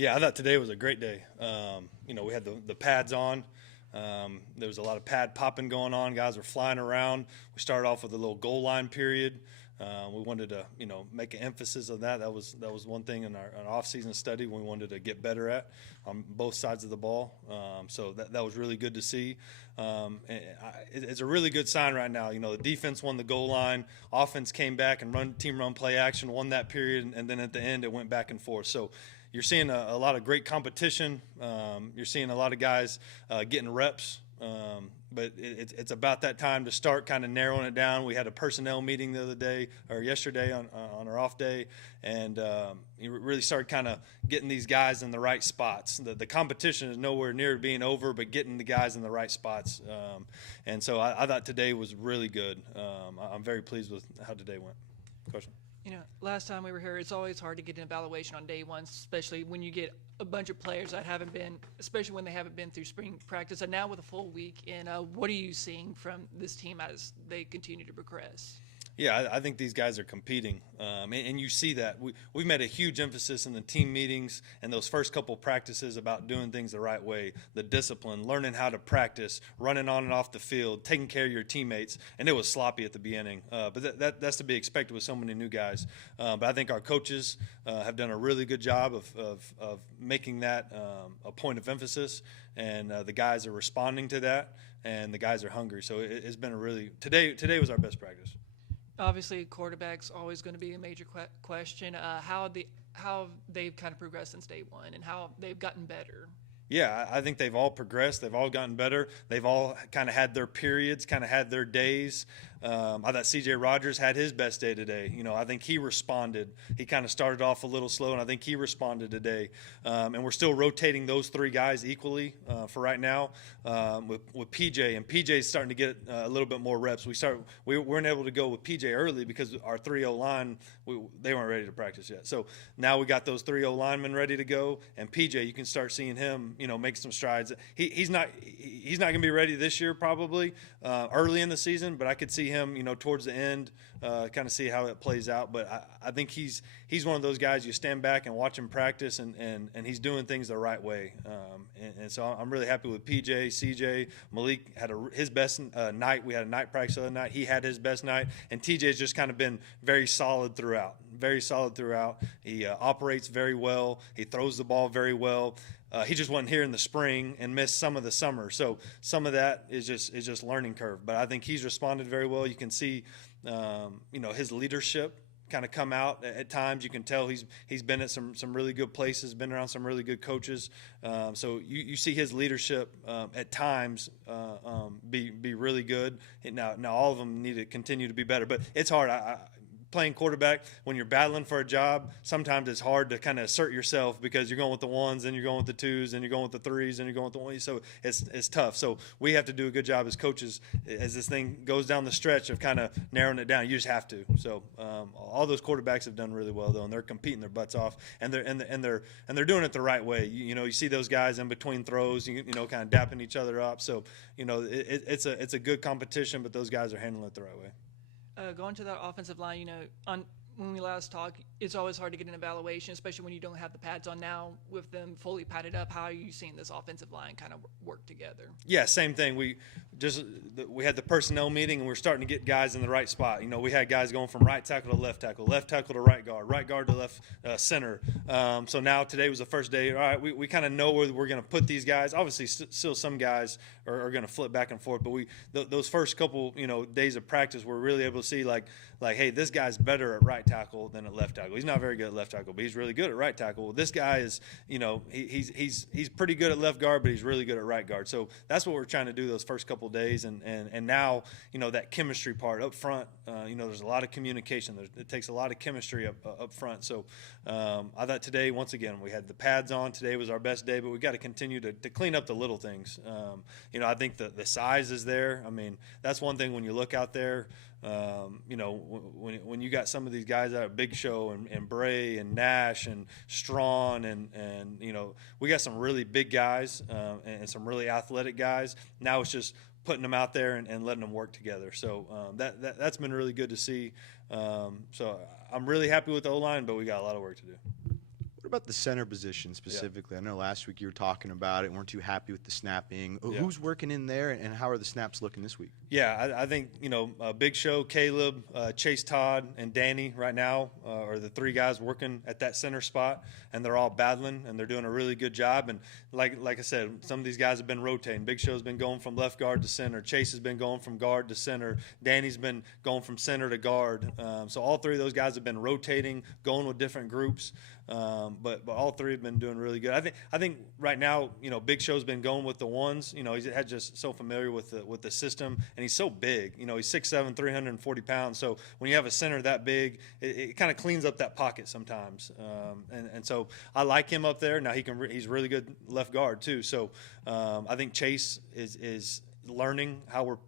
Yeah, I thought today was a great day. We had the pads on. There was a lot of pad popping going on. Guys were flying around. We started off with a little goal line period. We wanted to, make an emphasis on that. That was one thing in our off-season study we wanted to get better at on both sides of the ball. So that was really good to see. It's a really good sign right now. The defense won the goal line. Offense came back and team run play action, won that period, and then at the end it went back and forth. So you're seeing a lot of great competition. You're seeing a lot of guys getting reps. But it's about that time to start kind of narrowing it down. We had a personnel meeting yesterday on our off day, and you really started kind of getting these guys in the right spots. The competition is nowhere near being over, but getting the guys in the right spots. And so I thought today was really good. I'm very pleased with how today went. Question? Last time we were here, it's always hard to get an evaluation on day one, especially when you get a bunch of players that haven't been, especially when they haven't been through spring practice. And now with a full week, and what are you seeing from this team as they continue to progress? Yeah, I think these guys are competing, and you see that. We've made a huge emphasis in the team meetings and those first couple practices about doing things the right way, the discipline, learning how to practice, running on and off the field, taking care of your teammates, and it was sloppy at the beginning. But that's to be expected with so many new guys. But I think our coaches have done a really good job of making that a point of emphasis, and the guys are responding to that, and the guys are hungry. So it's been today was our best practice. Obviously, quarterback's always going to be a major question. How they've kind of progressed since day one, and how they've gotten better. Yeah, I think they've all progressed. They've all gotten better. They've all kind of had their periods, kind of had their days. I thought C.J. Rogers had his best day today. I think he responded. He kind of started off a little slow, and I think he responded today. And we're still rotating those three guys equally for right now with P.J. And P.J.'s starting to get a little bit more reps. We weren't able to go with P.J. early because our 3-0 line, they weren't ready to practice yet. So now we got those 3-0 linemen ready to go. And P.J., you can start seeing him, make some strides. He's not going to be ready this year probably early in the season, but I could see him, towards the end, kind of see how it plays out. But I think he's one of those guys you stand back and watch him practice, and he's doing things the right way. And so I'm really happy with PJ, CJ. Malik had his best night. We had a night practice the other night. He had his best night. And TJ's just kind of been very solid throughout. He operates very well. He throws the ball very well. He just wasn't here in the spring and missed some of the summer. So some of that is just learning curve. But I think he's responded very well. You can see, his leadership kind of come out at times. You can tell he's been at some really good places, been around some really good coaches. So you see his leadership at times be really good. Now all of them need to continue to be better. But it's hard. Playing quarterback, when you're battling for a job, sometimes it's hard to kind of assert yourself because you're going with the ones, and you're going with the twos, and you're going with the threes, and you're going with the ones. So it's tough. So we have to do a good job as coaches as this thing goes down the stretch of kind of narrowing it down. You just have to. So all those quarterbacks have done really well though, and they're competing their butts off, and they're doing it the right way. You see those guys in between throws, kind of dapping each other up. So it's a good competition, but those guys are handling it the right way. Going to that offensive line, when we last talked, it's always hard to get an evaluation, especially when you don't have the pads on now with them fully padded up. How are you seeing this offensive line kind of work together? Yeah, same thing. We had the personnel meeting, and we're starting to get guys in the right spot. We had guys going from right tackle to left tackle to right guard to left center. So now today was the first day. All right, we kind of know where we're going to put these guys. Obviously, still some guys are going to flip back and forth, but those first couple days of practice, we're really able to see like, hey, this guy's better at right tackle than at left tackle. He's not very good at left tackle, but he's really good at right tackle. Well, this guy is, he's pretty good at left guard, but he's really good at right guard. So that's what we're trying to do those first couple of days, and now that chemistry part up front. There's a lot of communication. It takes a lot of chemistry up front. So I thought today, once again, we had the pads on. Today was our best day, but we got to continue to clean up the little things. I think the size is there. I mean, that's one thing when you look out there. When you got some of these guys out at Big Show and Bray and Nash and Strawn and we got some really big guys and some really athletic guys. Now it's just putting them out there and letting them work together. So that's been really good to see. So I'm really happy with the O-line, but we got a lot of work to do. about the center position specifically? I know last week you were talking about it, weren't too happy with the snapping. Who's working in there, and how are the snaps looking this week? Yeah, I think, Big Show, Caleb, Chase Todd, and Danny right now are the three guys working at that center spot, and they're all battling, and they're doing a really good job. And like I said, some of these guys have been rotating. Big Show's been going from left guard to center. Chase has been going from guard to center. Danny's been going from center to guard. So all three of those guys have been rotating, going with different groups. But all three have been doing really good. I think right now, Big Show's been going with the ones. He's had just so familiar with the system, and he's so big. He's 6'7", 340 pounds. So when you have a center that big, it kind of cleans up that pocket sometimes. And so I like him up there. Now he's really good left guard too. So I think Chase is learning how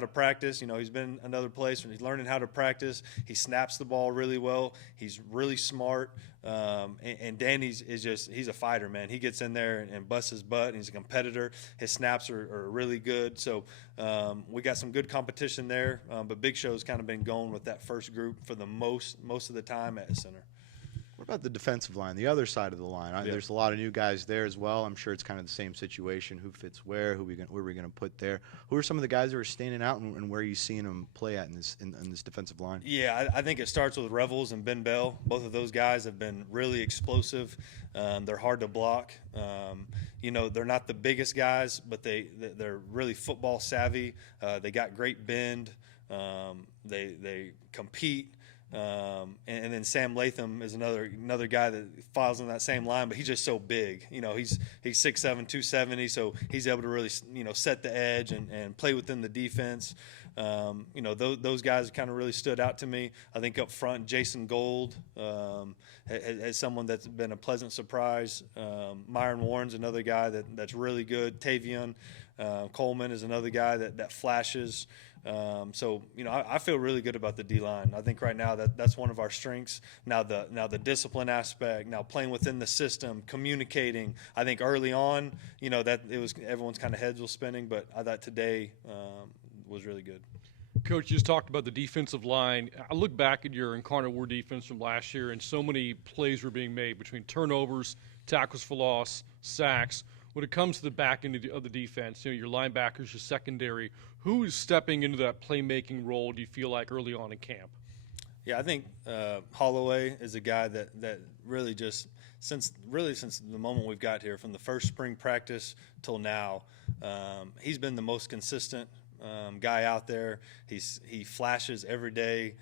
to practice. He's been another place and he's learning how to practice. He snaps the ball really well. He's really smart. And Danny's he's a fighter, man. He gets in there and busts his butt, and he's a competitor. His snaps are really good. So we got some good competition there. But Big Show's kind of been going with that first group for the most of the time at center. What about the defensive line, the other side of the line? There's a lot of new guys there as well. I'm sure it's kind of the same situation. Who fits where? Who are we going to put there? Who are some of the guys that are standing out, and where are you seeing them play at in this defensive line? Yeah, I think it starts with Revels and Ben Bell. Both of those guys have been really explosive. They're hard to block. They're not the biggest guys, but they're really football savvy. They got great bend. They compete. And then Sam Latham is another guy that files in that same line, but he's just so big. He's 6'7", 270, so he's able to really set the edge and play within the defense. Those guys kind of really stood out to me. I think up front, Jason Gold as someone that's been a pleasant surprise. Myron Warren's another guy that's really good. Tavion Coleman is another guy that flashes. I feel really good about the D-line. I think right now that's one of our strengths. Now the discipline aspect, now playing within the system, communicating. I think early on, that it was everyone's kind of heads was spinning, but I thought today was really good. Coach, you just talked about the defensive line. I look back at your Incarnate Word defense from last year, and so many plays were being made between turnovers, tackles for loss, sacks. When it comes to the back end of the defense, your linebackers, your secondary, who is stepping into that playmaking role, do you feel like, early on in camp? Yeah, I think Holloway is a guy that really just since the moment we've got here, from the first spring practice till now, he's been the most consistent guy out there. He flashes every day.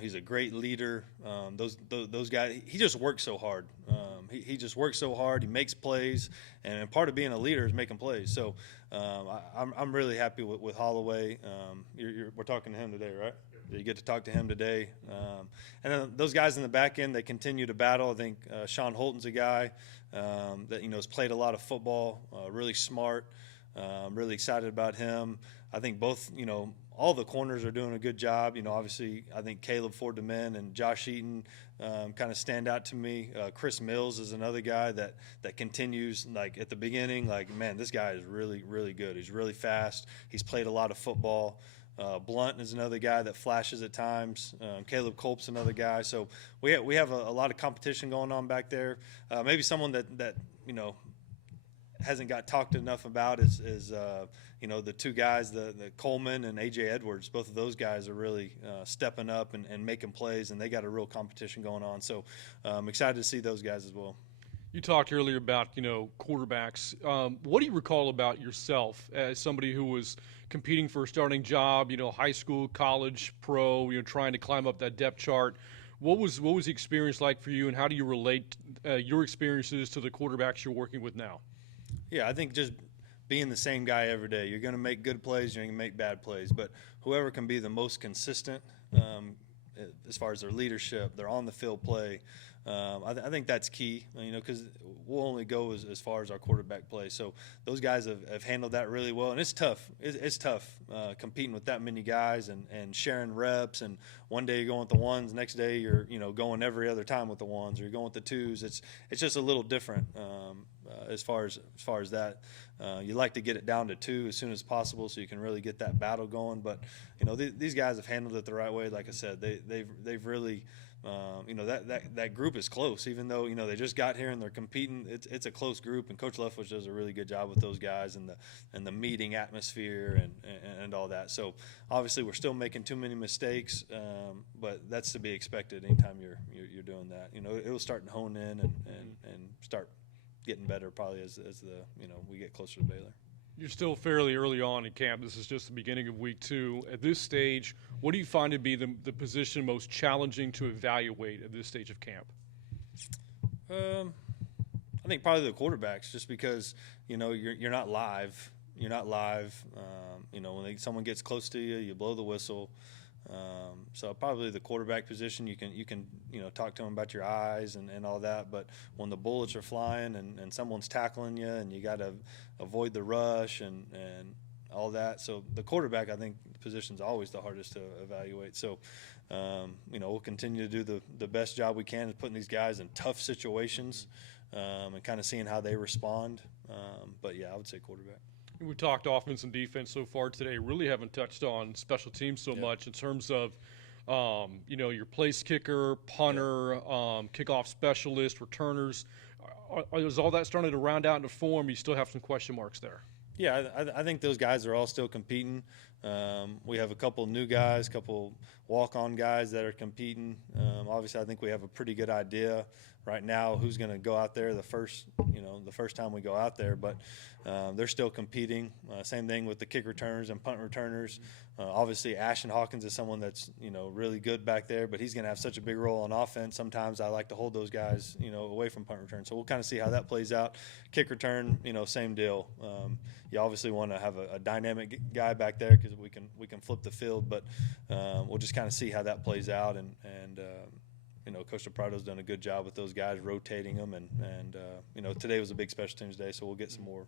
He's a great leader. Those guys, he just works so hard. He just works so hard. He makes plays, and part of being a leader is making plays. So I'm really happy with Holloway. We're talking to him today, right? You get to talk to him today. And then those guys in the back end, they continue to battle. I think Sean Holton's a guy that has played a lot of football, really smart. I'm really excited about him. I think both, all the corners are doing a good job. Obviously, I think Caleb Ford-Demen and Josh Eaton kind of stand out to me. Chris Mills is another guy that continues, like at the beginning, man, this guy is really, really good. He's really fast. He's played a lot of football. Blunt is another guy that flashes at times. Caleb Culp's another guy. So we have a lot of competition going on back there. Maybe someone that hasn't got talked enough about is the two guys, the Coleman and A.J. Edwards. Both of those guys are really stepping up and making plays, and they got a real competition going on. So I'm excited to see those guys as well. You talked earlier about, quarterbacks. What do you recall about yourself as somebody who was competing for a starting job, high school, college, pro, trying to climb up that depth chart? What was the experience like for you, and how do you relate your experiences to the quarterbacks you're working with now? Yeah, I think just being the same guy every day. You're going to make good plays, you're going to make bad plays, but whoever can be the most consistent as far as their leadership, their on-the-field play, I think that's key, because we'll only go as far as our quarterback plays. So those guys have handled that really well, and it's tough. It's tough competing with that many guys and sharing reps. And one day you're going with the ones, next day you're going every other time with the ones, or you're going with the twos. It's just a little different as far as that. You like to get it down to two as soon as possible, so you can really get that battle going. But these guys have handled it the right way. Like I said, they've really that group is close, even though they just got here and they're competing. It's a close group, and Coach Leftwich does a really good job with those guys and the meeting atmosphere and all that. So obviously we're still making too many mistakes, but that's to be expected anytime you're doing that. It'll start to hone in and start getting better probably as we get closer to Baylor. You're still fairly early on in camp. This is just the beginning of week 2. At this stage, what do you find to be the position most challenging to evaluate at this stage of camp? I think probably the quarterbacks, just because you're not live. You're not live. When someone gets close to you, you blow the whistle. So probably the quarterback position, you can talk to them about your eyes and all that. But when the bullets are flying and someone's tackling you and you got to avoid the rush and all that. So the quarterback, I think, position is always the hardest to evaluate. So, we'll continue to do the best job we can of putting these guys in tough situations and kind of seeing how they respond. But, yeah, I would say quarterback. We talked offense and defense so far today. Really haven't touched on special teams so much in terms of, your place kicker, punter, kickoff specialist, returners. Is all that starting to round out into form? You still have some question marks there. Yeah, I think those guys are all still competing. We have a couple new guys, couple walk-on guys that are competing. Obviously, I think we have a pretty good idea right now who's going to go out there the first time we go out there. But they're still competing. Same thing with the kick returners and punt returners. Obviously, Ashton Hawkins is someone that's really good back there, but he's going to have such a big role on offense. Sometimes I like to hold those guys away from punt return. So we'll kind of see how that plays out. Kick return, same deal. You obviously want to have a dynamic guy back there because we can flip the field, but we'll just kind of see how that plays out. And Coach DePrado's done a good job with those guys, rotating them. And today was a big special teams day, so we'll get some more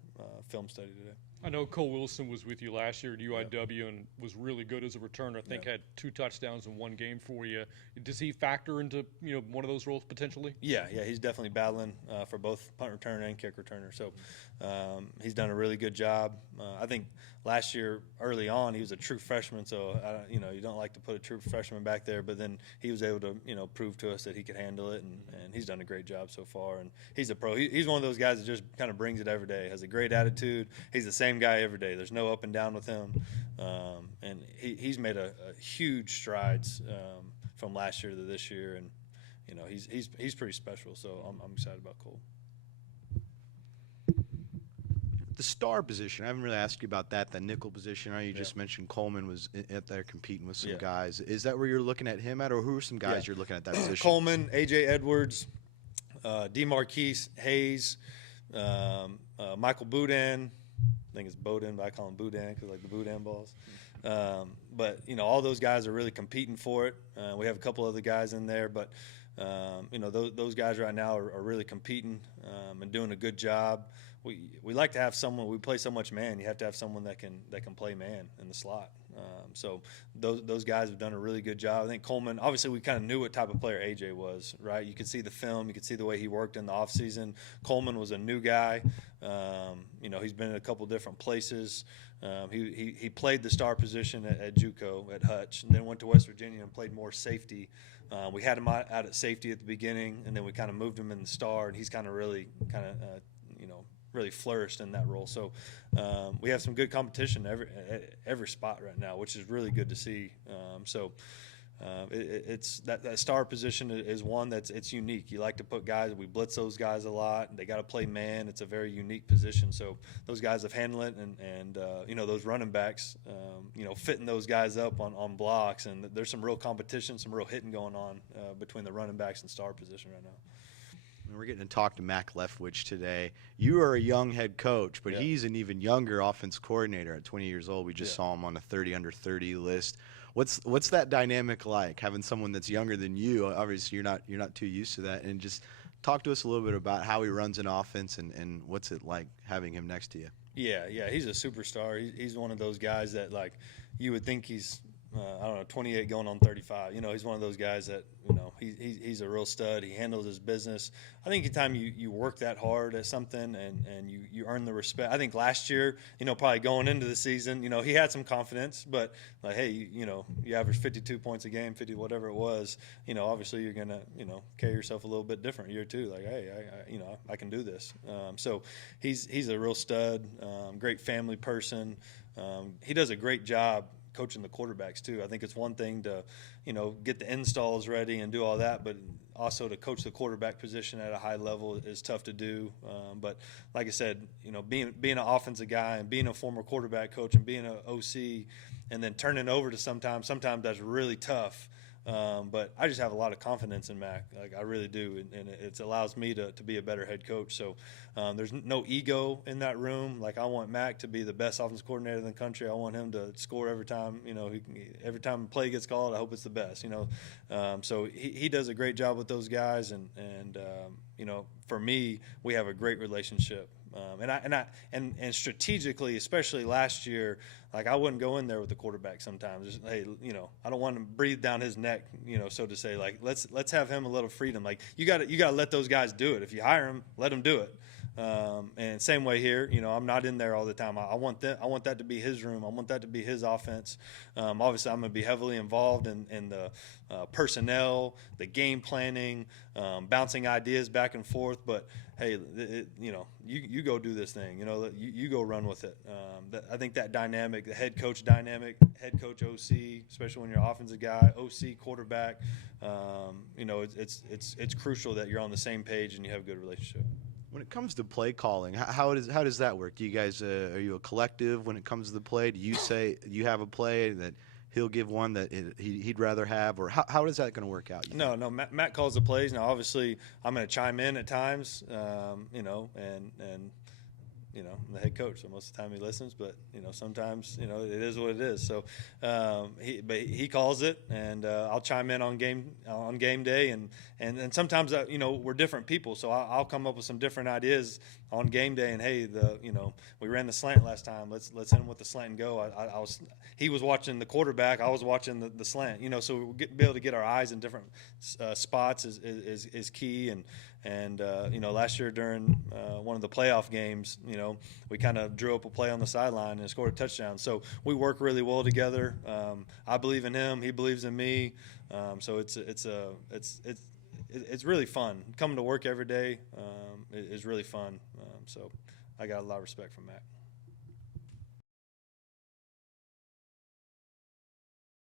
film study today. I know Kole Wilson was with you last year at UIW and was really good as a returner. I think had 2 touchdowns in one game for you. Does he factor into one of those roles potentially? Yeah, he's definitely battling for both punt returner and kick returner. So he's done a really good job. I think last year early on he was a true freshman, so you don't like to put a true freshman back there, but then he was able to prove to us that he could handle it, and he's done a great job so far. And he's a pro. He's one of those guys that just kind of brings it every day. Has a great attitude. He's the same guy every day. There's no up and down with him, and he's made a huge strides from last year to this year, and he's pretty special. So I'm excited about Kole. The star position, I haven't really asked you about that, the nickel position. I know you just mentioned Coleman was at there competing with some guys. Is that where you're looking at him at, or who are some guys you're looking at that position? Coleman, A.J. Edwards, DeMarquise Hayes, Michael Boudin. I think it's Bowden, but I call him Boudin because the Boudin balls. But all those guys are really competing for it. We have a couple other guys in there, but those guys right now are really competing and doing a good job. We like to have someone. We play so much man. You have to have someone that can play man in the slot. So those guys have done a really good job. I think Coleman. Obviously, we kind of knew what type of player AJ was, right? You could see the film. You could see the way he worked in the offseason. Coleman was a new guy. He's been in a couple different places. He played the star position at JUCO at Hutch, and then went to West Virginia and played more safety. We had him out at safety at the beginning, and then we kind of moved him in the star, and he's kind of really really flourished in that role. So we have some good competition every spot right now, which is really good to see. It's that star position is one it's unique. You like to put guys. We blitz those guys a lot. They got to play man. It's a very unique position. So those guys have handled it, and those running backs, fitting those guys up on blocks. And there's some real competition, some real hitting going on between the running backs and star position right now. We're getting to talk to Mack Leftwich today. You are a young head coach, but he's an even younger offense coordinator at 20 years old. We just saw him on the 30 under 30 list. What's that dynamic like, having someone that's younger than you? Obviously, you're not too used to that. And just talk to us a little bit about how he runs an offense and what's it like having him next to you. Yeah, he's a superstar. He's one of those guys that you would think he's I don't know, 28 going on 35. You know, he's one of those guys that, you know, he's a real stud. He handles his business. I think anytime you work that hard at something and you earn the respect. I think last year, you know, probably going into the season, you know, he had some confidence, but like, hey, you know, you average 52 points a game, 50, whatever it was, you know, obviously you're going to, you know, carry yourself a little bit different year two. Like, hey, you know, I can do this. So he's a real stud, great family person. He does a great job coaching the quarterbacks too. I think it's one thing to, you know, get the installs ready and do all that, but also to coach the quarterback position at a high level is tough to do. But like I said, you know, being an offensive guy and being a former quarterback coach and being an OC and then turning over to sometimes that's really tough. But I just have a lot of confidence in Mack. Like, I really do, and it allows me to be a better head coach. So there's no ego in that room. Like, I want Mack to be the best offensive coordinator in the country. I want him to score every time. You know, every time a play gets called, I hope it's the best. You know, so he does a great job with those guys, and you know, for me, we have a great relationship. And strategically, especially last year, like, I wouldn't go in there with the quarterback sometimes. Just, hey, you know, I don't want to breathe down his neck, you know, so to say. Like, let's have him a little freedom. Like, you got to let those guys do it. If you hire them, let them do it. And same way here, you know, I'm not in there all the time. I want that to be his room. I want that to be his offense. Obviously, I'm going to be heavily involved in the personnel, the game planning, bouncing ideas back and forth. But hey, you know, you go do this thing. You know, you go run with it. I think that dynamic, the head coach dynamic, head coach OC, especially when you're an offensive guy, OC quarterback, you know, it's crucial that you're on the same page and you have a good relationship. When it comes to play calling, how does that work? Do you guys are you a collective when it comes to the play? Do you say you have a play that he'll give one that he'd rather have, or how is that going to work out? No, Matt calls the plays. Now, obviously, I'm going to chime in at times, you know, and you know, I'm the head coach, so most of the time he listens. But you know, sometimes, you know, it is what it is. So, he calls it, and I'll chime in on game day, and sometimes you know, we're different people, so I'll come up with some different ideas on game day. And hey, you know, we ran the slant last time. Let's hit him with the slant and go. He was watching the quarterback. I was watching the slant. You know, so we'll be able to get our eyes in different spots is key. And you know, last year during one of the playoff games, you know, we kind of drew up a play on the sideline and scored a touchdown. So we work really well together. I believe in him. He believes in me. So it's really fun. Coming to work every day is really fun. So I got a lot of respect from Matt.